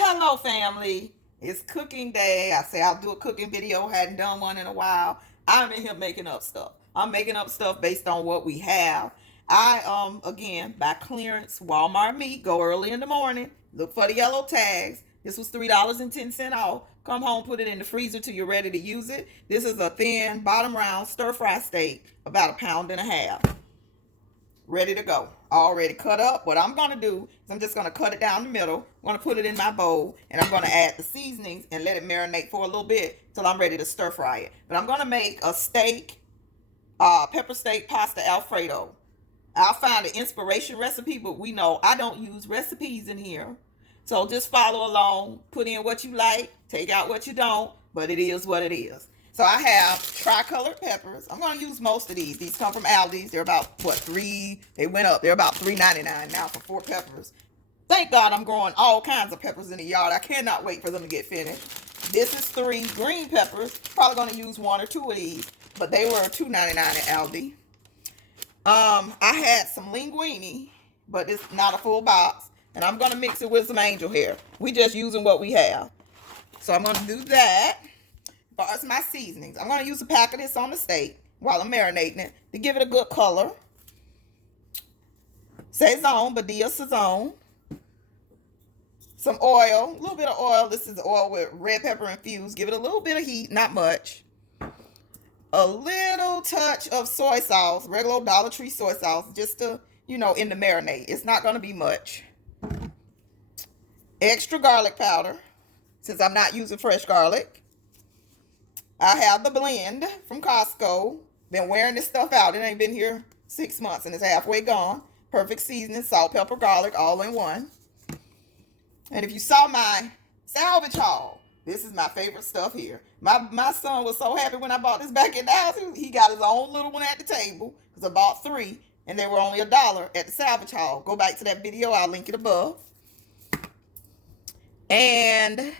Hello, family. It's cooking day. I say I'll do a cooking video. Hadn't done one in a while. I'm in here making up stuff. I'm making up stuff based on what we have. Again, by clearance, Walmart meat. Go early in the morning. Look for the yellow tags. This was $3.10 off. Come home, put it in the freezer till you're ready to use it. This is a thin, bottom round, stir fry steak, about a pound and a half. Ready to go. Already cut up. What I'm going to do is I'm just going to cut it down the middle. I'm going to put it in my bowl, and I'm going to add the seasonings and let it marinate for a little bit till I'm ready to stir fry it. But I'm going to make a steak, pepper steak pasta Alfredo. I'll find an inspiration recipe, but we know I don't use recipes in here. So just follow along, put in what you like, take out what you don't, but it is what it is. So I have tricolored peppers. I'm going to use most of these. These come from Aldi's. They're about, they went up. They're about $3.99 now for 4 peppers. Thank God I'm growing all kinds of peppers in the yard. I cannot wait for them to get finished. This is 3 green peppers. Probably going to use 1 or 2 of these, but they were $2.99 at Aldi. I had some linguine, but it's not a full box. And I'm going to mix it with some angel hair. We just using what we have. So I'm going to do that. As far as my seasonings, I'm going to use a pack of this on the steak while I'm marinating it to give it a good color. Saison, Badia Saison. Some oil, a little bit of oil. This is oil with red pepper infused. Give it a little bit of heat, not much. A little touch of soy sauce, regular Dollar Tree soy sauce, just to, in the marinade. It's not going to be much. Extra garlic powder, since I'm not using fresh garlic. I have the blend from Costco. Been wearing this stuff out. It ain't been here 6 months and it's halfway gone. Perfect seasoning, salt, pepper, garlic, all in one. And if you saw my salvage haul, this is my favorite stuff here. My son was so happy when I bought this back in the house. He got his own little one at the table because I bought 3 and they were only $1 at the salvage haul. Go back to that video. I'll link it above. And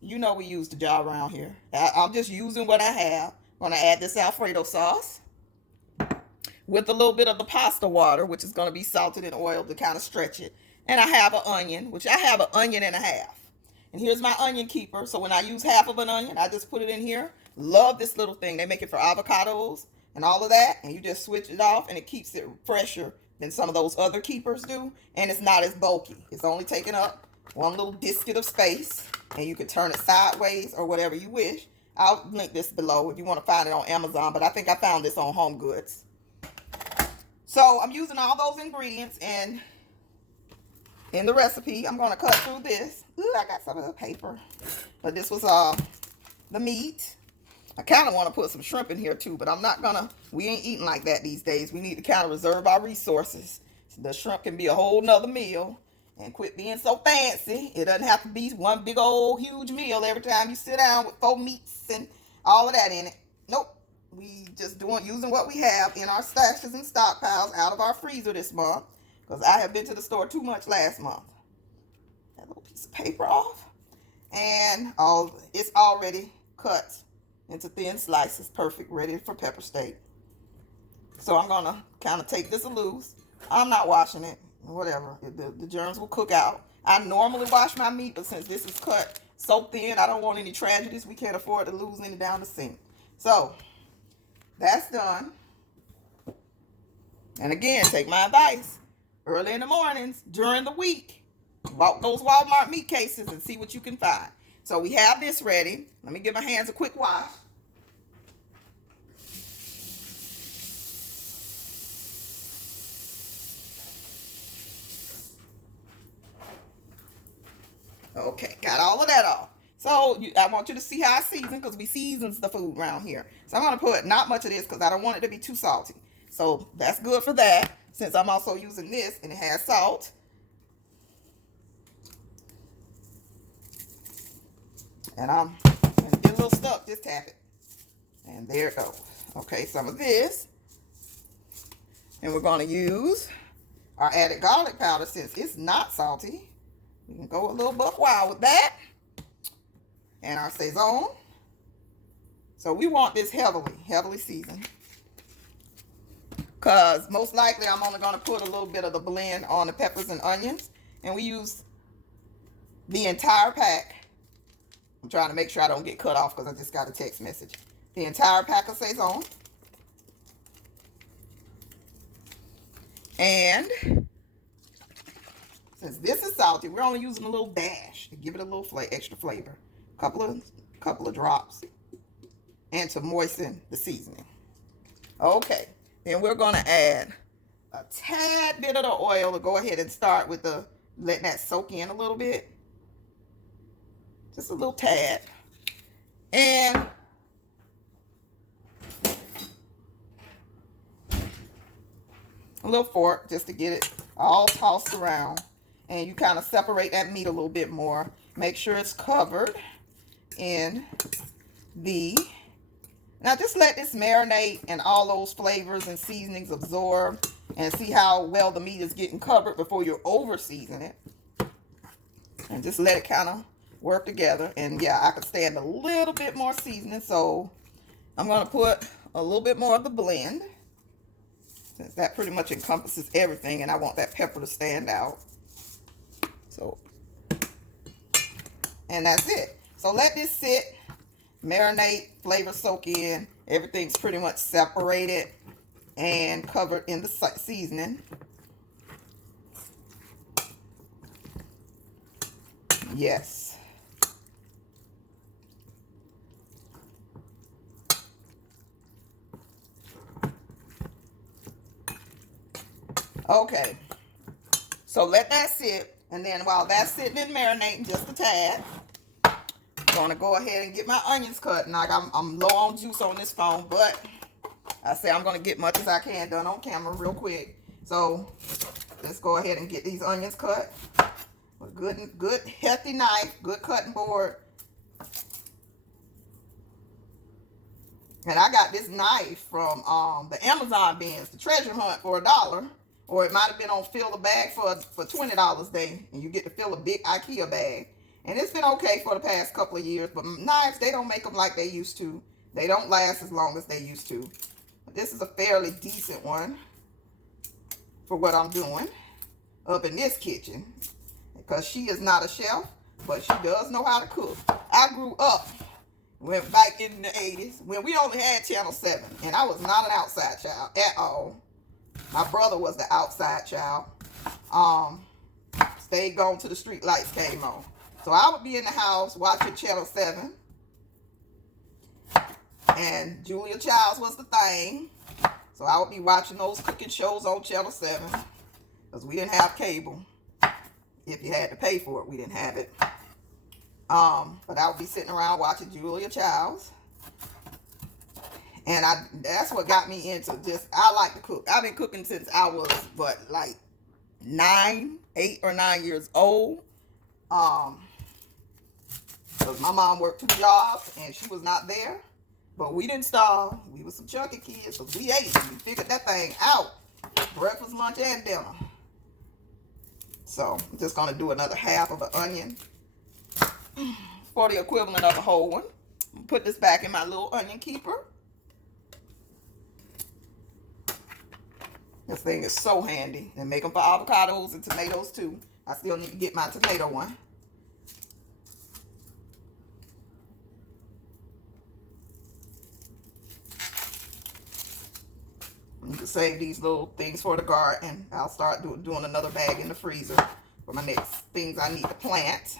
we use the jar around here. I'm just using what I have. I'm going to add this Alfredo sauce with a little bit of the pasta water, which is going to be salted in oil to kind of stretch it. And I have an onion, which I have an onion and a half. And here's my onion keeper. So when I use half of an onion, I just put it in here. Love this little thing. They make it for avocados and all of that. And you just switch it off and it keeps it fresher than some of those other keepers do. And it's not as bulky. It's only taking up one little disket of space, and you can turn it sideways or whatever you wish. I'll link this below if you want to find it on Amazon, but I think I found this on Home Goods. So I'm using all those ingredients, and in the recipe, I'm going to cut through this. Ooh, I got some of the paper, but this was the meat. I kind of want to put some shrimp in here too, but I'm not gonna. We ain't eating like that these days. We need to kind of reserve our resources. So the shrimp can be a whole nother meal. And quit being so fancy. It doesn't have to be one big old huge meal every time you sit down with 4 meats and all of that in it. Nope. We just using what we have in our stashes and stockpiles out of our freezer this month. Because I have been to the store too much last month. That little piece of paper off. And it's already cut into thin slices. Perfect. Ready for pepper steak. So I'm going to kind of take this loose. I'm not washing it. Whatever, the germs will cook out. I normally wash my meat, but since this is cut so thin, I don't want any tragedies. We can't afford to lose any down the sink. So that's done. And again, take my advice. Early in the mornings, during the week, walk those Walmart meat cases and see what you can find. So we have this ready. Let me give my hands a quick wash. Okay, got all of that off. So I want you to see how I season, because we seasons the food around here. So I'm going to put not much of this because I don't want it to be too salty. So that's good for that, since I'm also using this and it has salt. And I'm going to get a little stuck, just tap it. And there it goes. Okay, some of this. And we're going to use our added garlic powder since it's not salty. We can go a little buck wild with that. And our saison. So we want this heavily seasoned. Because most likely I'm only going to put a little bit of the blend on the peppers and onions. And we use the entire pack. I'm trying to make sure I don't get cut off because I just got a text message. The entire pack of Saison. And since this is salty, we're only using a little dash to give it a little extra flavor. Couple of drops. And to moisten the seasoning. Okay. Then we're going to add a tad bit of the oil to go ahead and start with letting that soak in a little bit. Just a little tad. And a little fork just to get it all tossed around. And you kind of separate that meat a little bit more. Make sure it's covered in the... Now just let this marinate and all those flavors and seasonings absorb and see how well the meat is getting covered before you over season it. And just let it kind of work together. And yeah, I could stand a little bit more seasoning, so I'm going to put a little bit more of the blend, since that pretty much encompasses everything and I want that pepper to stand out. So, and that's it. So let this sit, marinate, flavor soak in. Everything's pretty much separated and covered in the seasoning. Yes. Okay. So let that sit. And then while that's sitting and marinating just a tad, I'm going to go ahead and get my onions cut. Now I'm low on juice on this phone, but I say I'm going to get much as I can done on camera real quick. So let's go ahead and get these onions cut. A good healthy knife, good cutting board. And I got this knife from the Amazon bins, the treasure hunt, for $1. Or it might have been on fill a bag for $20 day. And you get to fill a big IKEA bag. And it's been okay for the past couple of years. But knives, they don't make them like they used to. They don't last as long as they used to. But this is a fairly decent one for what I'm doing up in this kitchen. Because she is not a chef, but she does know how to cook. I grew up back in the 80s when we only had Channel 7. And I was not an outside child at all. My brother was the outside child. Stayed gone till the street lights came on. So I would be in the house watching Channel 7. And Julia Childs was the thing. So I would be watching those cooking shows on Channel 7. Because we didn't have cable. If you had to pay for it, we didn't have it. But I would be sitting around watching Julia Childs. And that's what got me into I like to cook. I've been cooking since I was, like 8 or 9 years old. Because my mom worked 2 jobs and she was not there. But we didn't starve. We were some chunky kids, so we ate. We figured that thing out. Breakfast, lunch, and dinner. So I'm just going to do another half of an onion for the equivalent of a whole one. Put this back in my little onion keeper. This thing is so handy. And make them for avocados and tomatoes too. I still need to get my tomato one. You can save these little things for the garden. I'll start doing another bag in the freezer for my next things I need to plant.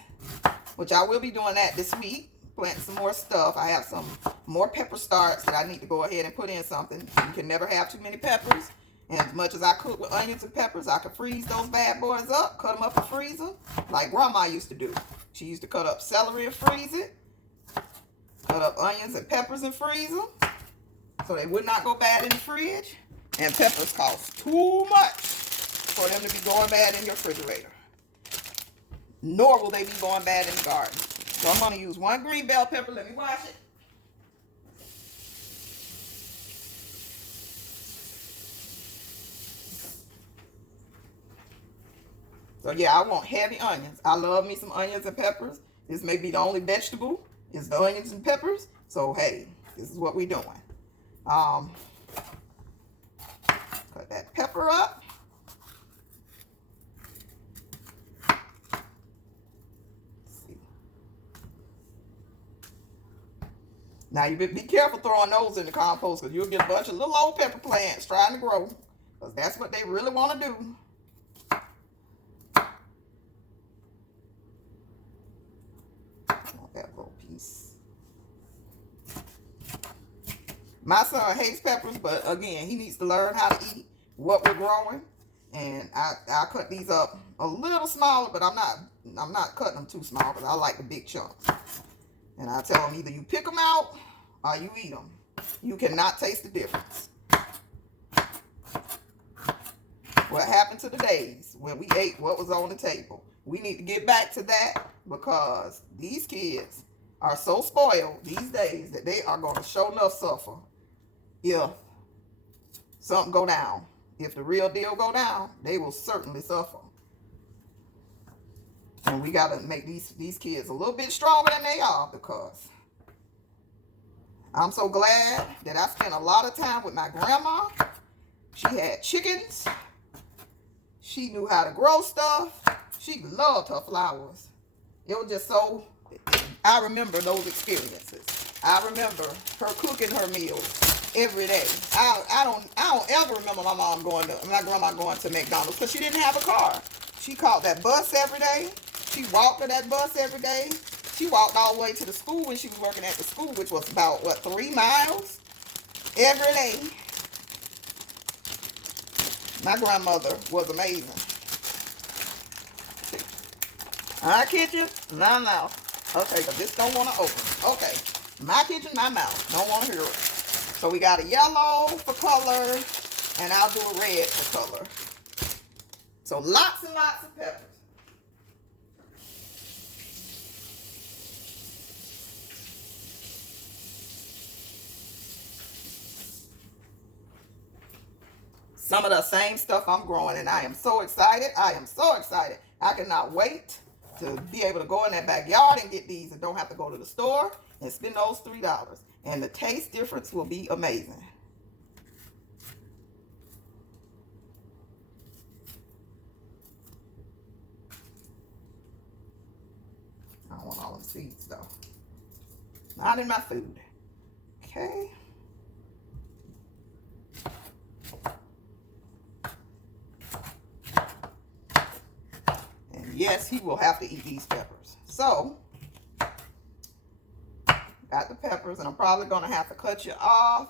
Which I will be doing that this week. Planting some more stuff. I have some more pepper starts that I need to go ahead and put in something. You can never have too many peppers. And as much as I cook with onions and peppers, I can freeze those bad boys up, cut them up and freeze them, like Grandma used to do. She used to cut up celery and freeze it, cut up onions and peppers and freeze them, so they would not go bad in the fridge. And peppers cost too much for them to be going bad in your refrigerator. Nor will they be going bad in the garden. So I'm going to use 1 green bell pepper. Let me wash it. So yeah, I want heavy onions. I love me some onions and peppers. This may be the only vegetable is the onions and peppers. So hey, this is what we're doing. Cut that pepper up. Now you be careful throwing those in the compost because you'll get a bunch of little old pepper plants trying to grow. Because that's what they really want to do. That little piece. My son hates peppers, but again, he needs to learn how to eat what we're growing. And I cut these up a little smaller, but I'm not cutting them too small because I like the big chunks. And I tell them either you pick them out or you eat them. You cannot taste the difference. What happened to the days when we ate what was on the table? We need to get back to that because these kids are so spoiled these days that they are going to sure enough suffer if something go down. If the real deal go down, they will certainly suffer. And we got to make these kids a little bit stronger than they are because I'm so glad that I spent a lot of time with my grandma. She had chickens. She knew how to grow stuff. She loved her flowers. It was just so, I remember those experiences. I remember her cooking her meals every day. I don't ever remember my grandma going to McDonald's because she didn't have a car. She caught that bus every day. She walked to that bus every day. She walked all the way to the school when she was working at the school, which was about, 3 miles every day. My grandmother was amazing. My kitchen, my mouth. Okay, because this don't want to open. Okay, my kitchen, my mouth. Don't want to hear it. So we got a yellow for color, and I'll do a red for color. So lots and lots of peppers. Some of the same stuff I'm growing, and I am so excited. I am so excited. I cannot wait to be able to go in that backyard and get these and don't have to go to the store and spend those $3. And the taste difference will be amazing. I don't want all them seeds though. Not in my food. Okay. Yes, he will have to eat these peppers. So, got the peppers, and I'm probably going to have to cut you off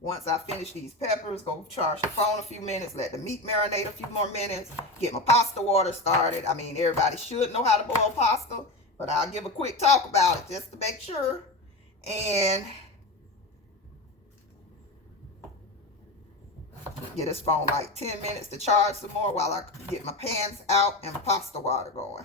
once I finish these peppers. Go charge the phone a few minutes, let the meat marinate a few more minutes, get my pasta water started. I mean, everybody should know how to boil pasta, but I'll give a quick talk about it just to make sure. And get this phone like 10 minutes to charge some more while I get my pans out and pasta water going.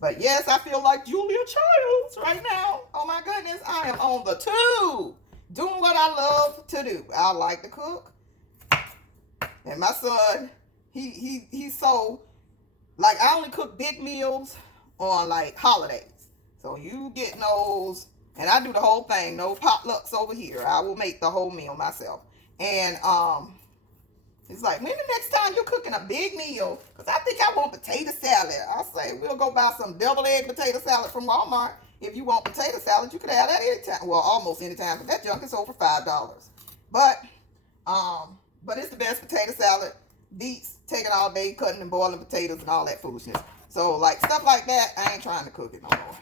But yes, I feel like Julia Childs right now. Oh my goodness, I am on the tube doing what I love to do. I like to cook. And my son, he's so, like, I only cook big meals on like holidays. So you get those. And I do the whole thing. No potlucks over here. I will make the whole meal myself. And it's like, when the next time you're cooking a big meal? Because I think I want potato salad. I say, we'll go buy some deviled egg potato salad from Walmart. If you want potato salad, you can have that anytime. Well, almost anytime. But that junk is over $5. But it's the best potato salad. Beets, taking all day, cutting and boiling potatoes and all that foolishness. So, like, stuff like that, I ain't trying to cook it no more.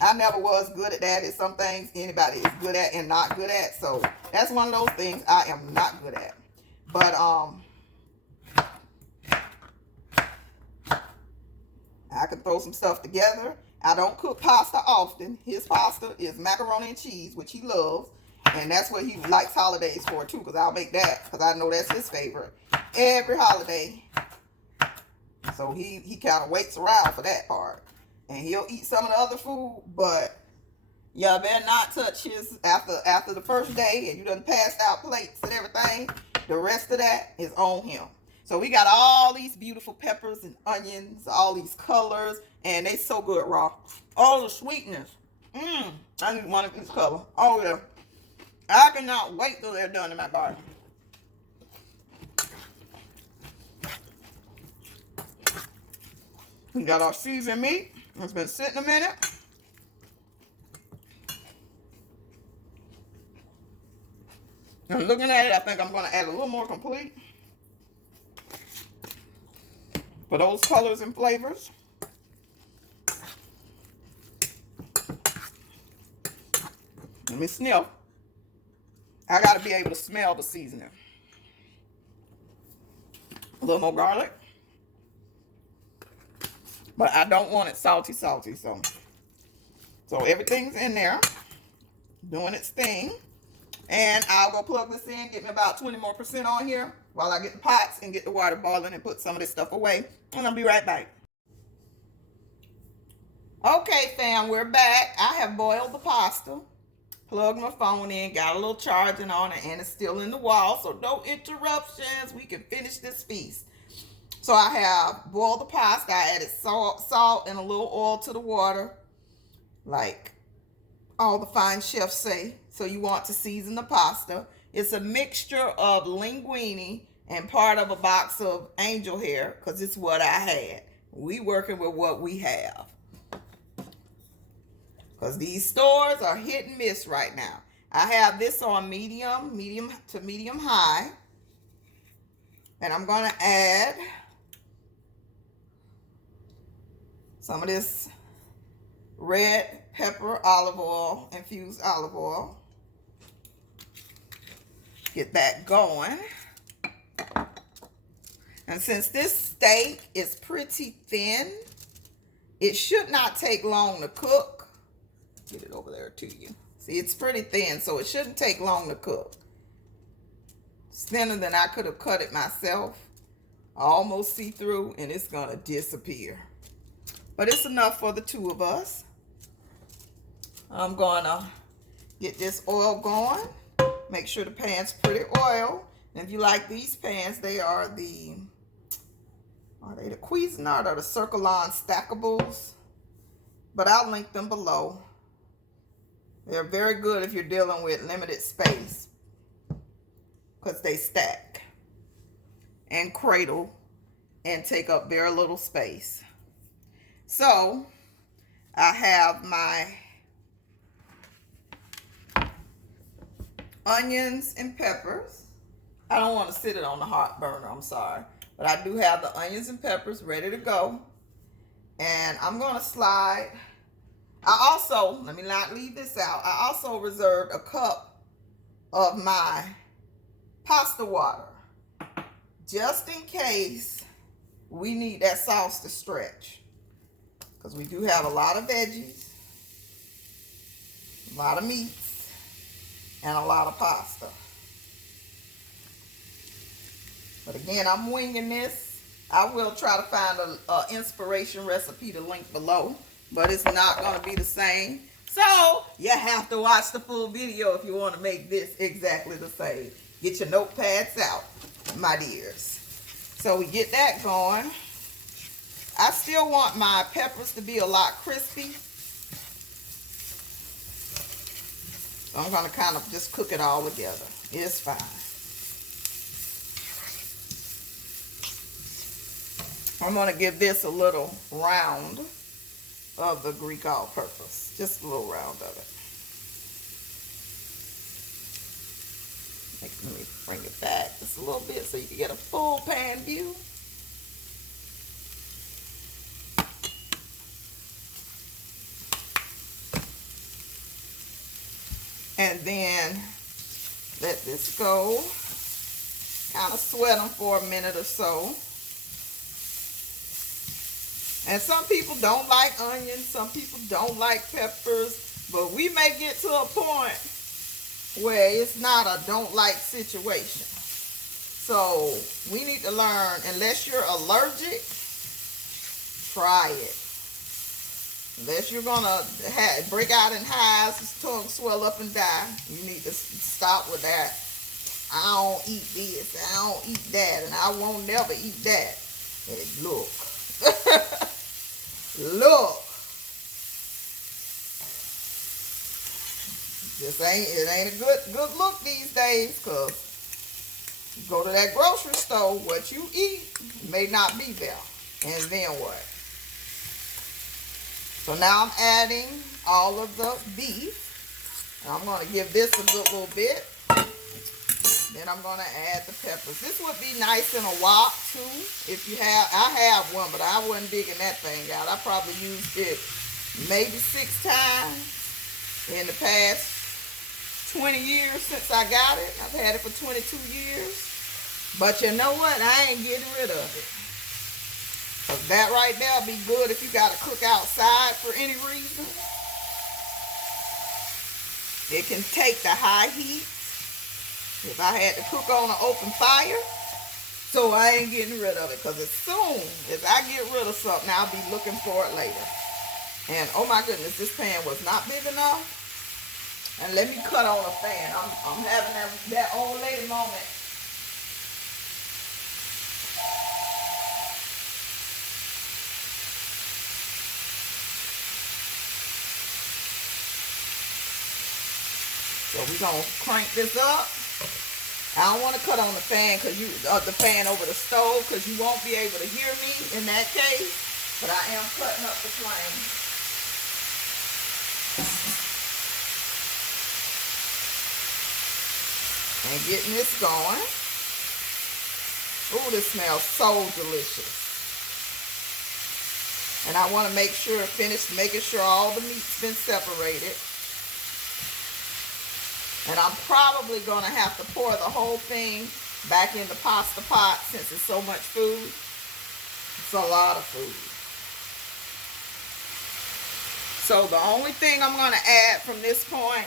I never was good at that. It's some things anybody is good at and not good at. So that's one of those things I am not good at. But I can throw some stuff together. I don't cook pasta often. His pasta is macaroni and cheese, which he loves. And that's what he likes holidays for too, because I'll make that because I know that's his favorite every holiday. So he kind of waits around for that part. And he'll eat some of the other food, but y'all better not touch his after the first day and you done passed out plates and everything. The rest of that is on him. So we got all these beautiful peppers and onions, all these colors, and they so good raw. All the sweetness. I need one of each color. Oh yeah. I cannot wait till they're done in my garden. We got our seasoned meat. It's been sitting a minute. And looking at it, I think I'm going to add a little more complete for those colors and flavors. Let me sniff. I got to be able to smell the seasoning. A little more garlic. But I don't want it salty, so everything's in there, doing its thing. And I'll go plug this in, get me about 20% more on here while I get the pots and get the water boiling and put some of this stuff away. And I'll be right back. Okay, fam, we're back. I have boiled the pasta, plugged my phone in, got a little charging on it, and it's still in the wall, so no interruptions. We can finish this feast. So I have boiled the pasta. I added salt and a little oil to the water, like all the fine chefs say. So you want to season the pasta. It's a mixture of linguine and part of a box of angel hair, because it's what I had. We working with what we have, because these stores are hit and miss right now. I have this on medium to medium high, and I'm going to add some of this red pepper olive oil, infused olive oil. Get that going. And since this steak is pretty thin, it should not take long to cook. Get it over there to you. See, it's pretty thin, so it shouldn't take long to cook. It's thinner than I could have cut it myself. Almost see through, and it's gonna disappear. But it's enough for the two of us. I'm gonna get this oil going. Make sure the pan's pretty oil. And if you like these pans, they are the Cuisinart or the Caphalon stackables? But I'll link them below. They're very good if you're dealing with limited space, because they stack and cradle and take up very little space. So I have my onions and peppers. I don't want to sit it on the hot burner, I'm sorry. But I do have the onions and peppers ready to go. And I'm going to slide. I also, let me not leave this out, I also reserved a cup of my pasta water, just in case we need that sauce to stretch. Because we do have a lot of veggies, a lot of meats, and a lot of pasta. But again, I'm winging this. I will try to find an inspiration recipe to link below, but it's not going to be the same. So you have to watch the full video if you want to make this exactly the same. Get your notepads out, my dears. So we get that going. I still want my peppers to be a lot crispy. So I'm going to kind of just cook it all together. It's fine. I'm going to give this a little round of the Greek all-purpose. Just a little round of it. Let me bring it back just a little bit so you can get a full pan view. And then let this go. Kind of sweat them for a minute or so. And some people don't like onions, some people don't like peppers, but we may get to a point where it's not a don't like situation. So we need to learn, unless you're allergic, try it. Unless you're gonna break out in hives, tongue swell up and die, you need to stop with that. I don't eat this, I don't eat that, and I won't never eat that. And look. Look, it ain't a good look these days, because you go to that grocery store, what you eat may not be there. And then what? So now I'm adding all of the beef. And I'm going to give this a good little bit. Then I'm going to add the peppers. This would be nice in a wok too. If you have, I have one, but I wasn't digging that thing out. I probably used it maybe 6 times in the past 20 years since I got it. I've had it for 22 years. But you know what? I ain't getting rid of it. Because that right there will be good if you got to cook outside for any reason. It can take the high heat. If I had to cook on an open fire, so I ain't getting rid of it. Because as soon as I get rid of something, I'll be looking for it later. And oh my goodness, this pan was not big enough. And let me cut on a fan. I'm having that old lady moment. So we're going to crank this up. I don't want to cut on the fan because the fan over the stove, because you won't be able to hear me in that case. But I am cutting up the flame. And getting this going. Ooh, this smells so delicious. And I want to make sure making sure all the meat's been separated. And I'm probably going to have to pour the whole thing back in the pasta pot since it's so much food. It's a lot of food. So the only thing I'm going to add from this point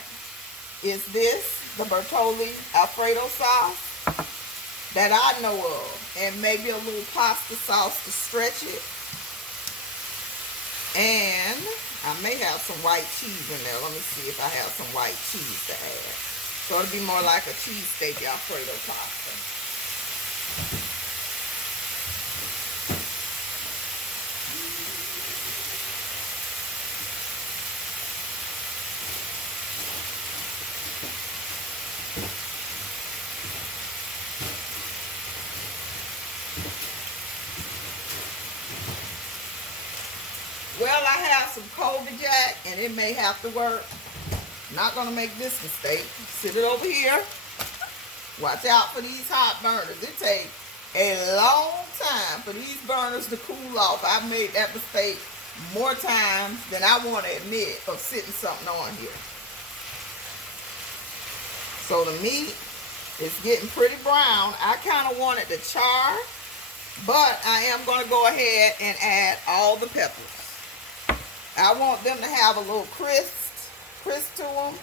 is the Bertolli Alfredo sauce that I know of. And maybe a little pasta sauce to stretch it. And I may have some white cheese in there. Let me see if I have some white cheese to add. So it'll be more like a cheesesteak Alfredo pasta. Well, I have some Colby Jack, and it may have to work. Not going to make this mistake. Sit it over here. Watch out for these hot burners. It takes a long time for these burners to cool off. I've made that mistake more times than I want to admit of sitting something on here. So the meat is getting pretty brown. I kind of want it to char, but I am going to go ahead and add all the peppers. I want them to have a little crisp to them,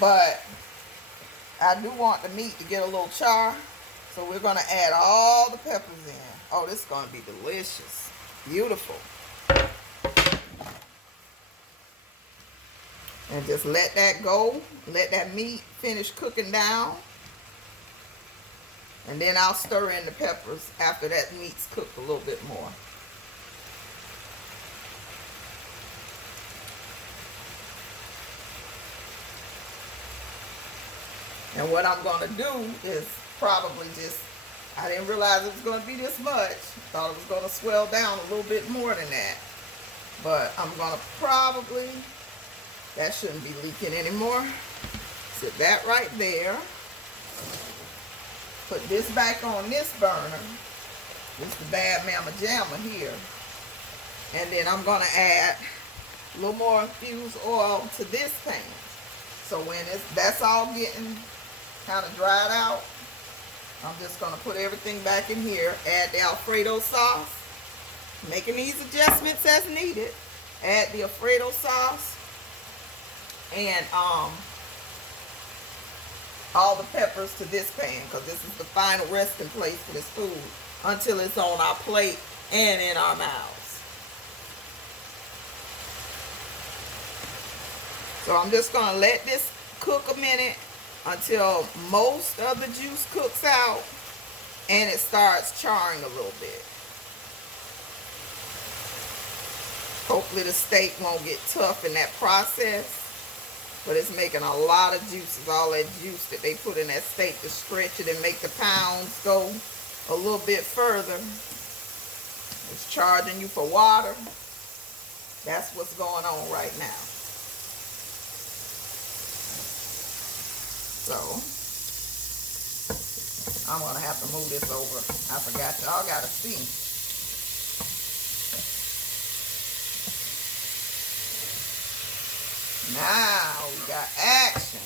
but I do want the meat to get a little char, so we're going to add all the peppers in. Oh, this is going to be delicious. Beautiful. And just let that go. Let that meat finish cooking down. And then I'll stir in the peppers after that meat's cooked a little bit more. And what I'm going to do is probably I didn't realize it was going to be this much. Thought it was going to swell down a little bit more than that. But I'm going to probably, that shouldn't be leaking anymore. Sit that right there. Put this back on this burner. This is the Bad Mama Jamma here. And then I'm going to add a little more infused oil to this pan. So when that's all getting kind of dried out, I'm just going to put everything back in here, add the Alfredo sauce, making these adjustments as needed. Add the Alfredo sauce and all the peppers to this pan, because this is the final resting place for this food until it's on our plate and in our mouths. So I'm just going to let this cook a minute until most of the juice cooks out and it starts charring a little bit. Hopefully the steak won't get tough in that process, but it's making a lot of juices. All that juice that they put in that steak to stretch it and make the pounds go a little bit further. It's charging you for water. That's what's going on right now. So, I'm going to have to move this over. I forgot y'all got to see. Now we got action.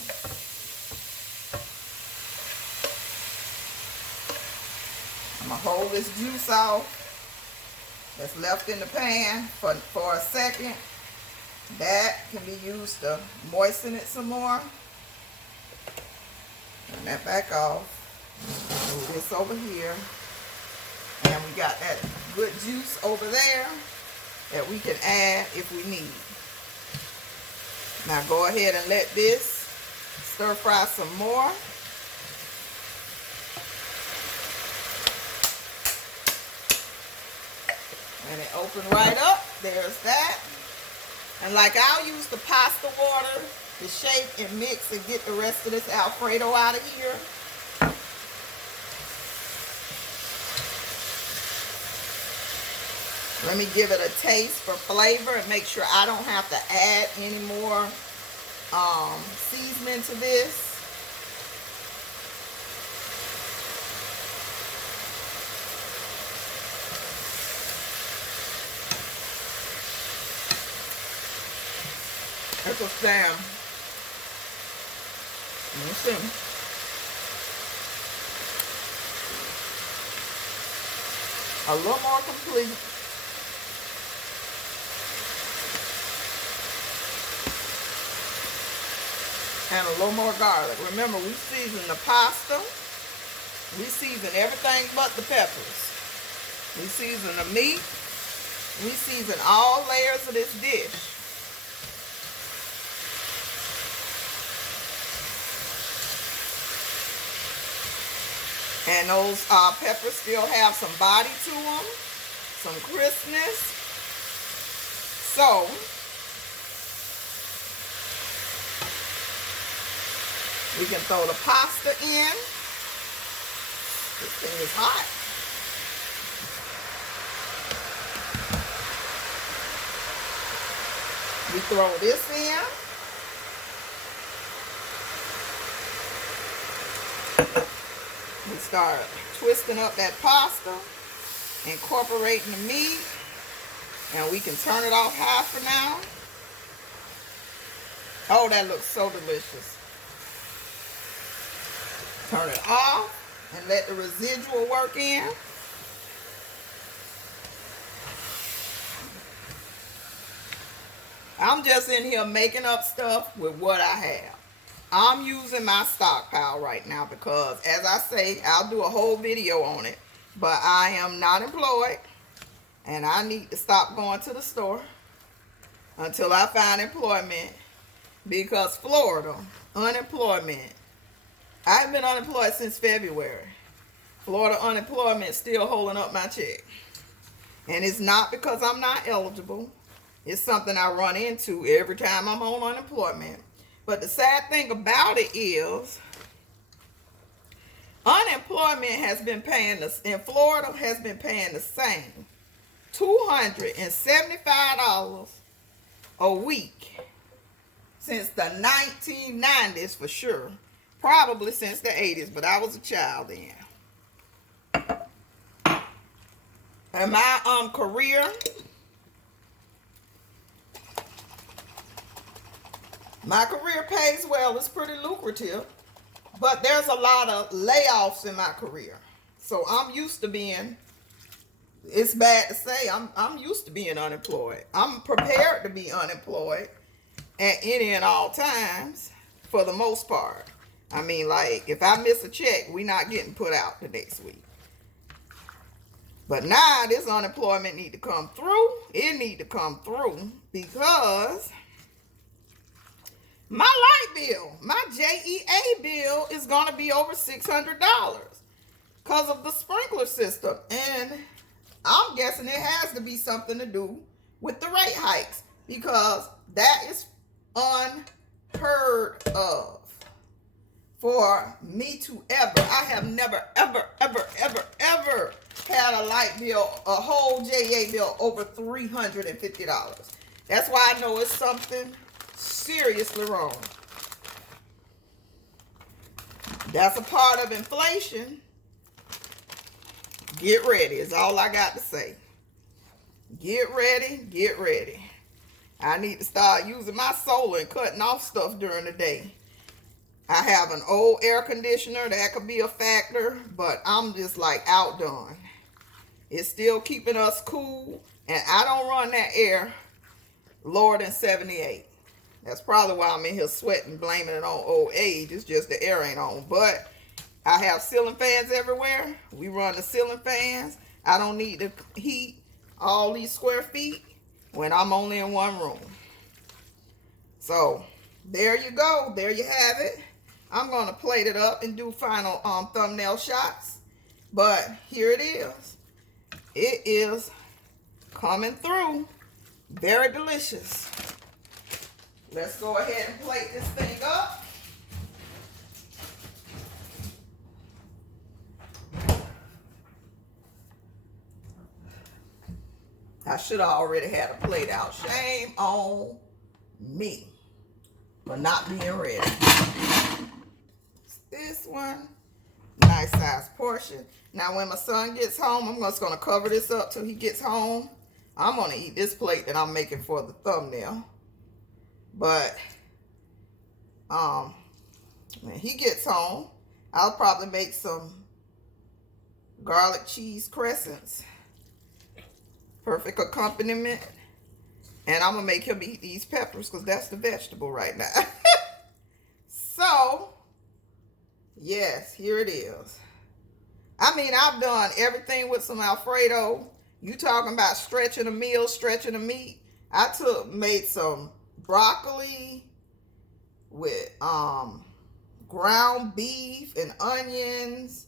I'm going to hold this juice off that's left in the pan for a second. That can be used to moisten it some more. Turn that back off. Move this over here. And we got that good juice over there that we can add if we need. Now go ahead and let this stir fry some more. And it opened right up. There's that. And like I'll use the pasta water to shake and mix and get the rest of this Alfredo out of here. Let me give it a taste for flavor and make sure I don't have to add any more seasoning to this. That's a Sam. Let me see. A little more complete. And a little more garlic. Remember, we season the pasta. We season everything but the peppers. We season the meat. We season all layers of this dish. And those peppers still have some body to them, some crispness. So, we can throw the pasta in. This thing is hot. We throw this in. We start twisting up that pasta, incorporating the meat, and we can turn it off high for now. Oh, that looks so delicious. Turn it off and let the residual work in. I'm just in here making up stuff with what I have. I'm using my stockpile right now because, as I say, I'll do a whole video on it. But I am not employed, and I need to stop going to the store until I find employment. Because Florida, unemployment. I've been unemployed since February. Florida unemployment still holding up my check. And it's not because I'm not eligible. It's something I run into every time I'm on unemployment. But the sad thing about it is, unemployment has been paying us in Florida has been paying the same $275 a week since the 1990s for sure. Probably since the 80s, but I was a child then. And my career, pays well. It's pretty lucrative. But there's a lot of layoffs in my career. So I'm used to being, it's bad to say, I'm used to being unemployed. I'm prepared to be unemployed at any and all times for the most part. I mean, like, if I miss a check, we're not getting put out the next week. But now this unemployment need to come through. It need to come through because my light bill, my JEA bill is going to be over $600 because of the sprinkler system. And I'm guessing it has to be something to do with the rate hikes because that is unheard of for me to ever. I have never, ever had a light bill, a whole JEA bill over $350. That's why I know it's something seriously wrong. That's a part of inflation Get ready is all I got to say. Get ready, get ready. I need to start using my solar and cutting off stuff during the day. I have an old air conditioner. That could be a factor, but I'm just like outdone. It's still keeping us cool, and I don't run that air lower than 78. That's probably why I'm in here sweating, blaming it on old age. It's just the air ain't on. But I have ceiling fans everywhere. We run the ceiling fans. I don't need to heat all these square feet when I'm only in one room. So there you go. There you have it. I'm going to plate it up and do final thumbnail shots. But here it is. It is coming through. Very delicious. Let's go ahead and plate this thing up. I should have already had a plate out. Shame on me for not being ready. This one, nice size portion. Now when my son gets home, I'm just gonna cover this up till he gets home. I'm gonna eat this plate that I'm making for the thumbnail. But when he gets home, I'll probably make some garlic cheese crescents. Perfect accompaniment. And I'm gonna make him eat these peppers because that's the vegetable right now. So yes, here it is. I mean, I've done everything with some Alfredo. You talking about stretching a meal, stretching a meat. I made some broccoli with ground beef and onions.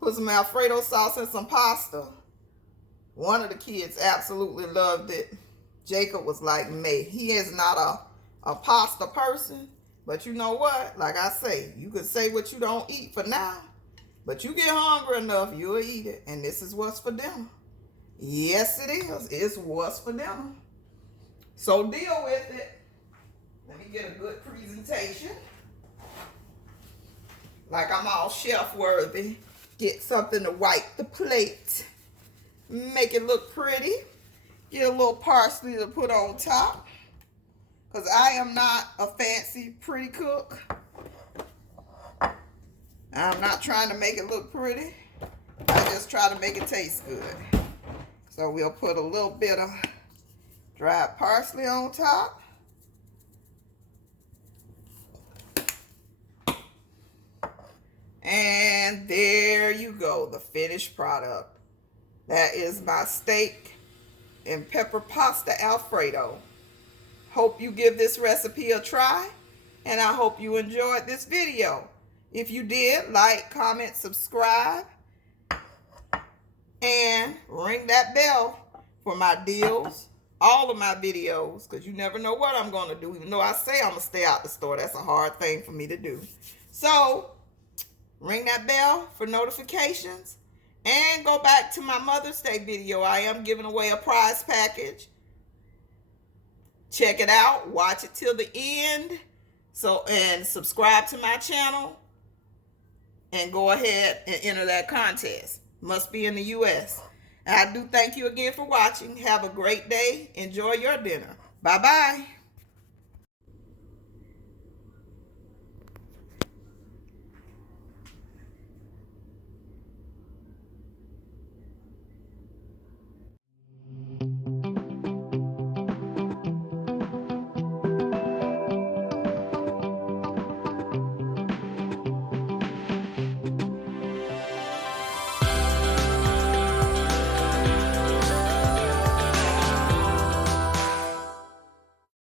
Put some Alfredo sauce and some pasta. One of the kids absolutely loved it. Jacob was like me. He is not a pasta person. But you know what? Like I say, you can say what you don't eat for now. But you get hungry enough, you'll eat it. And this is what's for dinner. Yes, it is. It's what's for dinner. So deal with it. Let me get a good presentation. Like I'm all chef worthy. Get something to wipe the plate. Make it look pretty. Get a little parsley to put on top. Because I am not a fancy, pretty cook. I'm not trying to make it look pretty. I just try to make it taste good. So we'll put a little bit of dried parsley on top. And there you go, the finished product. That is my steak and pepper pasta Alfredo. Hope you give this recipe a try, and I hope you enjoyed this video. If you did, like, comment, subscribe, and ring that bell for my deals, all of my videos, because you never know what I'm going to do. Even though I say I'm going to stay out the store, that's a hard thing for me to do. So, ring that bell for notifications, and go back to my Mother's Day video. I am giving away a prize package. Check it out. Watch it till the end. And subscribe to my channel. And go ahead and enter that contest. Must be in the U.S. And I do thank you again for watching. Have a great day. Enjoy your dinner. Bye-bye.